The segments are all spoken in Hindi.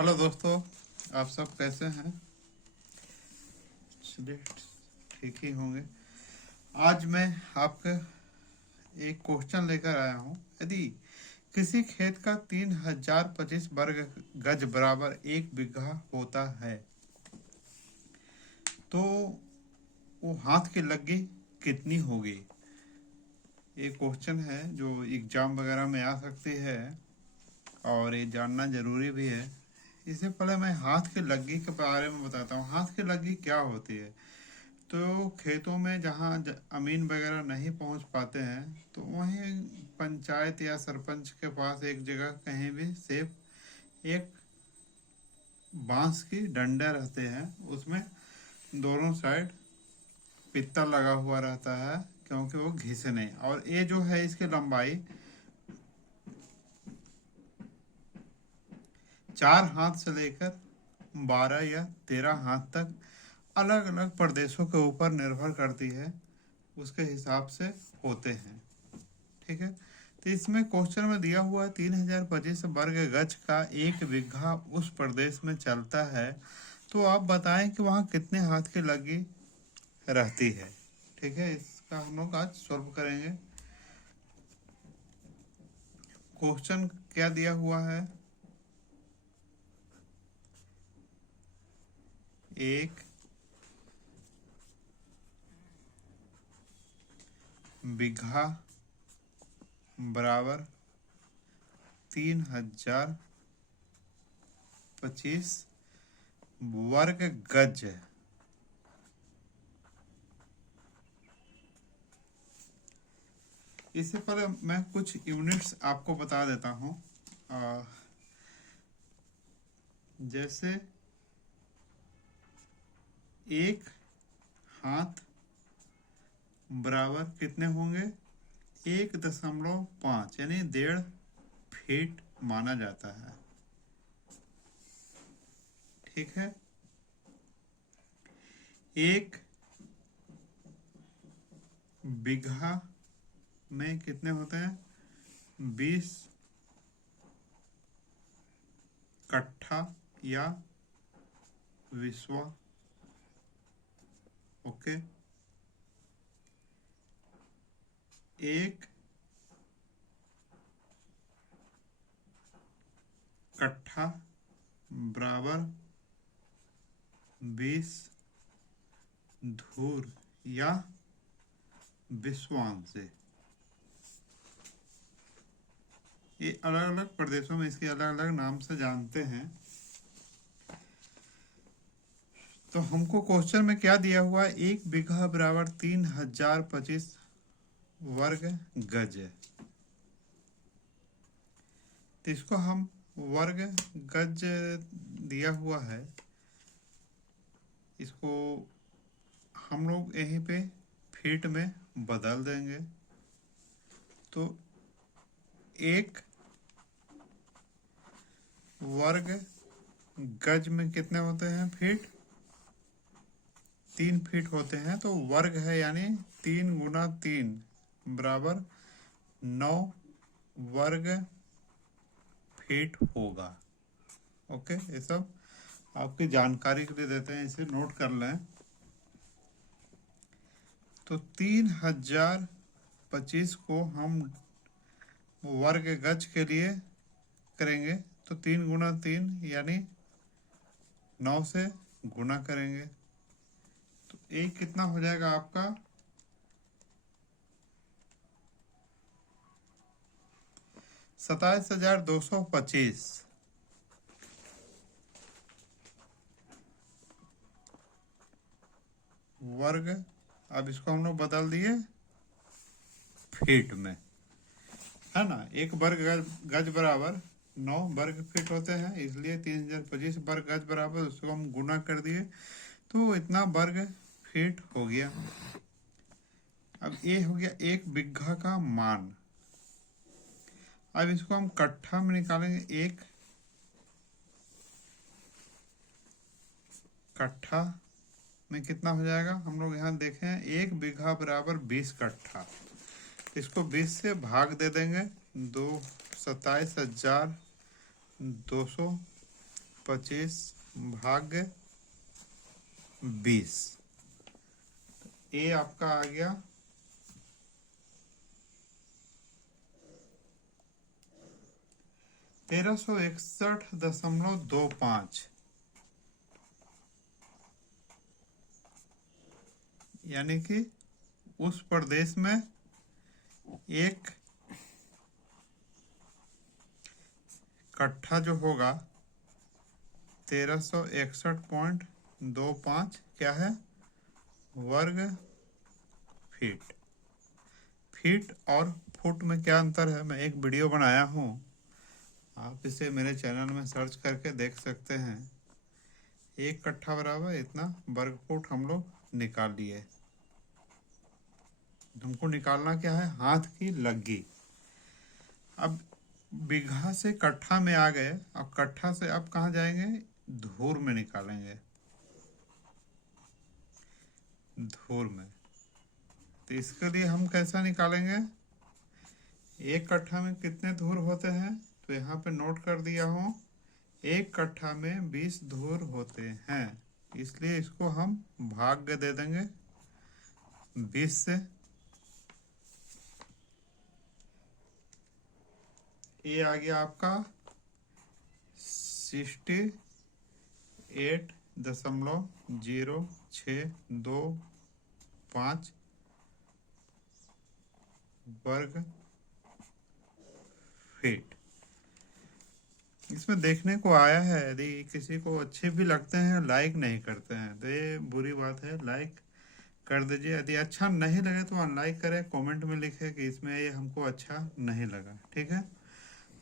हेलो दोस्तों, आप सब कैसे हैं? चलिए, ठीक ही होंगे। आज मैं आपका एक क्वेश्चन लेकर आया हूँ। यदि किसी खेत का 3025 वर्ग गज बराबर 1 बीघा होता है तो वो हाथ की लगी कितनी होगी? ये क्वेश्चन है जो एग्जाम वगैरह में आ सकती है और ये जानना जरूरी भी है। इससे पहले मैं हाथ की लग्गी के बारे में बताता हूँ। हाथ की लग्गी क्या होती है? तो खेतों में जहाँ अमीन वगैरह नहीं पहुँच पाते हैं तो वहीं पंचायत या सरपंच के पास एक जगह कहीं भी सिर्फ एक बांस की डंडा रहते हैं, उसमें दोनों साइड पित्ता लगा हुआ रहता है क्योंकि वो घिसे नहीं। और ये जो है इसकी लंबाई 4 हाथ से लेकर 12 या 13 हाथ तक अलग अलग प्रदेशों के ऊपर निर्भर करती है, उसके हिसाब से होते हैं। ठीक है, तो इसमें क्वेश्चन में दिया हुआ 3025 वर्ग गज का 1 बीघा उस प्रदेश में चलता है, तो आप बताएं कि वहाँ कितने हाथ की लगी रहती है। ठीक है, इसका हम लोग आज सॉल्व करेंगे। क्वेश्चन क्या दिया हुआ है? 1 बीघा बराबर 3025 वर्ग गज। इससे पहले मैं कुछ यूनिट्स आपको बता देता हूँ। जैसे 1 हाथ बराबर कितने होंगे? 1.5 यानी 1.5 फीट माना जाता है। ठीक है, 1 बीघा में कितने होते हैं? 20 कट्ठा या विस्वा। ओके, 1 कट्ठा बराबर 20 धूर या विश्वांश से। ये अलग अलग प्रदेशों में इसके अलग अलग नाम से जानते हैं। तो हमको क्वेश्चन में क्या दिया हुआ है? 1 बीघा बराबर 3025 वर्ग गज। तो इसको हम वर्ग गज दिया हुआ है, इसको हम लोग यहीं पे फीट में बदल देंगे। तो 1 वर्ग गज में कितने होते हैं? फीट 3 फीट होते हैं, तो वर्ग है यानी 3 × 3 बराबर 9 वर्ग फीट होगा। ओके, ये सब आपकी जानकारी के लिए देते हैं, इसे नोट कर लें। तो 3025 को हम वर्ग गज के लिए करेंगे तो 3 × 3 यानी 9 से गुना करेंगे तो एक कितना हो जाएगा आपका? 27,225 वर्ग। अब इसको हम लोग बदल दिए फीट में, है ना। 1 वर्ग गज बराबर 9 वर्ग फीट होते हैं, इसलिए 3025 वर्ग गज बराबर उसको हम गुना कर दिए तो इतना वर्ग फीट हो गया। अब ये हो गया 1 बीघा का मान। अब इसको हम कट्ठा में निकालेंगे। 1 कट्ठा में कितना हो जाएगा? हम लोग यहाँ देखें 1 बीघा बराबर 20 कट्ठा। इसको 20 से भाग दे देंगे, 27,225 25 भाग 20। ये आपका आ गया 1361.25, यानी कि उस प्रदेश में एक कट्ठा जो होगा 1361.25 क्या है, वर्ग फीट। फीट और फुट में क्या अंतर है, मैं एक वीडियो बनाया हूँ, आप इसे मेरे चैनल में सर्च करके देख सकते हैं। एक कट्ठा बराबर इतना वर्ग फुट हम लोग निकाल लिए। हमको निकालना क्या है, हाथ की लग्गी। अब बीघा से कट्ठा में आ गए, अब कट्ठा से अब कहाँ जाएंगे, धूर में निकालेंगे, धूर में। तो इसके लिए हम कैसा निकालेंगे, एक कट्ठा में कितने धूर होते हैं, तो यहाँ पे नोट कर दिया हूँ, एक कट्ठा में 20 धूर होते हैं, इसलिए इसको हम भाग दे देंगे 20 से। ये आ गया आपका 68.0625 वर्ग फीट। इसमें देखने को आया है, यदि किसी को अच्छे भी लगते हैं लाइक नहीं करते हैं तो ये बुरी बात है, लाइक कर दीजिए। यदि अच्छा नहीं लगे तो अनलाइक करें, कमेंट में लिखें कि इसमें ये हमको अच्छा नहीं लगा, ठीक है।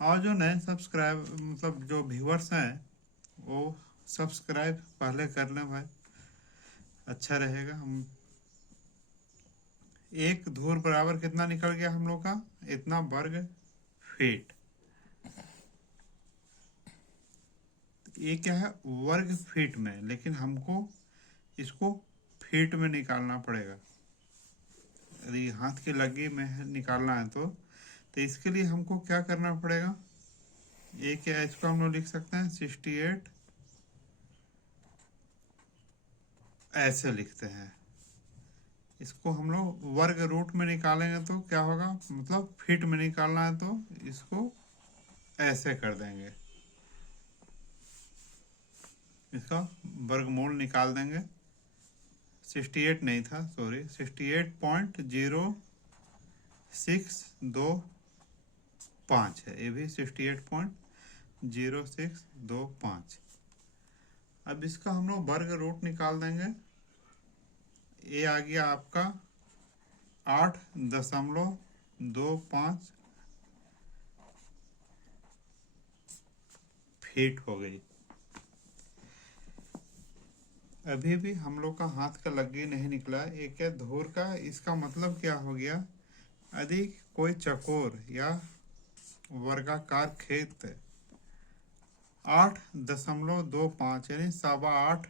और जो नए सब्सक्राइब मतलब जो व्यूअर्स हैं वो सब्सक्राइब पहले कर लें भाई, अच्छा रहेगा। हम एक धूर बराबर कितना निकल गया हम लोग का, इतना वर्ग फीट। ये क्या है, वर्ग फीट में, लेकिन हमको इसको फीट में निकालना पड़ेगा। यदि हाथ की लगी में निकालना है तो इसके लिए हमको क्या करना पड़ेगा, ये क्या, इसको हम लोग लिख सकते हैं 68, ऐसे लिखते हैं। इसको हम लोग वर्ग रूट में निकालेंगे तो क्या होगा, मतलब फीट में निकालना है तो इसको ऐसे कर देंगे, इसका वर्गमूल निकाल देंगे। 68 नहीं था, सॉरी, 68.0625 है, ये भी 68.0625। अब इसका हम लोग वर्ग रूट निकाल देंगे। ये आ गया आपका 8.25 फीट हो गई। अभी भी हम लोग का हाथ का लग्गी नहीं निकला, एक है धूर का। इसका मतलब क्या हो गया, यदि कोई चकोर या वर्गाकार खेत 8.25 यानी 8.25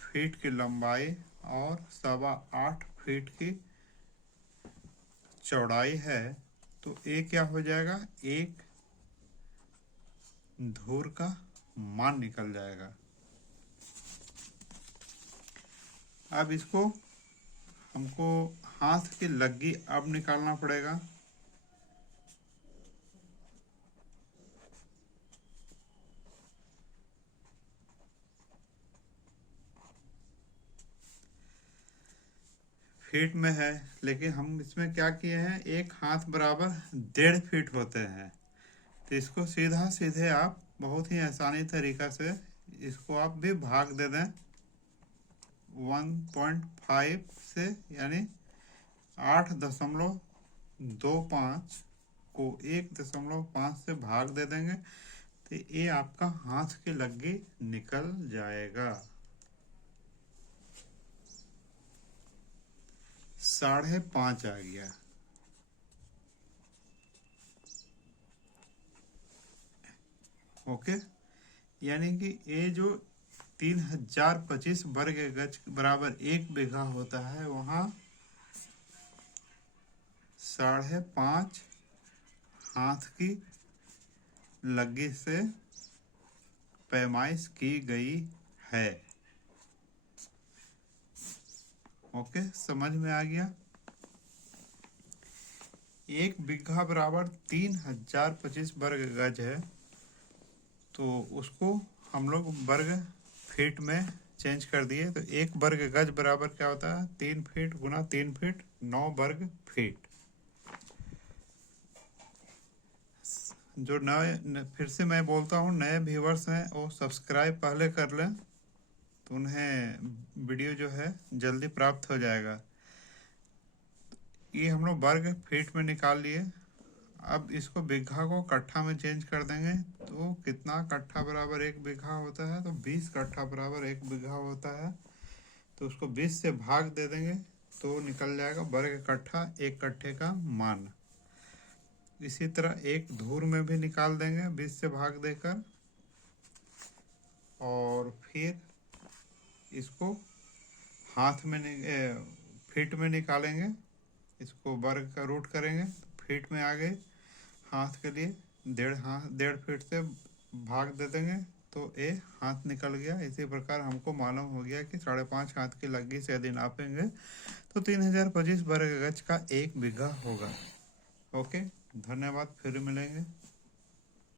फीट की लंबाई और 8.25 फीट की चौड़ाई है, तो ये क्या हो जाएगा, एक धूर का मान निकल जाएगा। अब इसको हमको हाथ की लग्गी अब निकालना पड़ेगा। फीट में है, लेकिन हम इसमें क्या किए हैं, एक हाथ बराबर 1.5 फीट होते हैं, तो इसको सीधा सीधे आप बहुत ही आसानी तरीका से इसको आप भी भाग दे दें 1.5 से, यानी 8.25 को 1.5 से भाग दे देंगे तो ये आपका हाथ की लग्गी निकल जाएगा। 5.5 आ गया। ओके, यानी कि ये जो 3025 वर्ग गज बराबर 1 बीघा होता है, वहाँ 5.5 हाथ की लग्गी से पैमाइश की गई है। ओके, समझ में आ गया। 1 बीघा बराबर 3025 वर्ग गज है, तो उसको हम लोग वर्ग फीट में चेंज कर दिए। तो 1 वर्ग गज बराबर क्या होता है, 3 फीट गुना 3 फीट, 9 वर्ग फीट। जो नए, फिर से मैं बोलता हूँ, नए व्यूवर्स हैं वो सब्सक्राइब पहले कर लें, तो उन्हें वीडियो जो है जल्दी प्राप्त हो जाएगा। ये हम लोग वर्ग फीट में निकाल लिए। अब इसको बीघा को कट्ठा में चेंज कर देंगे, तो कितना कट्ठा बराबर 1 बीघा होता है, तो 20 कट्ठा बराबर 1 बीघा होता है। तो उसको 20 से भाग दे देंगे तो निकल जाएगा वर्ग कट्ठा 1 कट्ठे का मान। इसी तरह एक धूर में भी निकाल देंगे 20 से भाग देकर, और फिर इसको हाथ में फीट में निकालेंगे। इसको वर्ग का रूट करेंगे तो फीट में आ गए। हाथ के लिए 1.5 फीट से भाग दे देंगे तो ये हाथ निकल गया। इसी प्रकार हमको मालूम हो गया कि 5.5 हाथ की लग्गी से यदि नापेंगे तो 3025 वर्ग गज का 1 बीघा होगा। ओके, धन्यवाद, फिर मिलेंगे।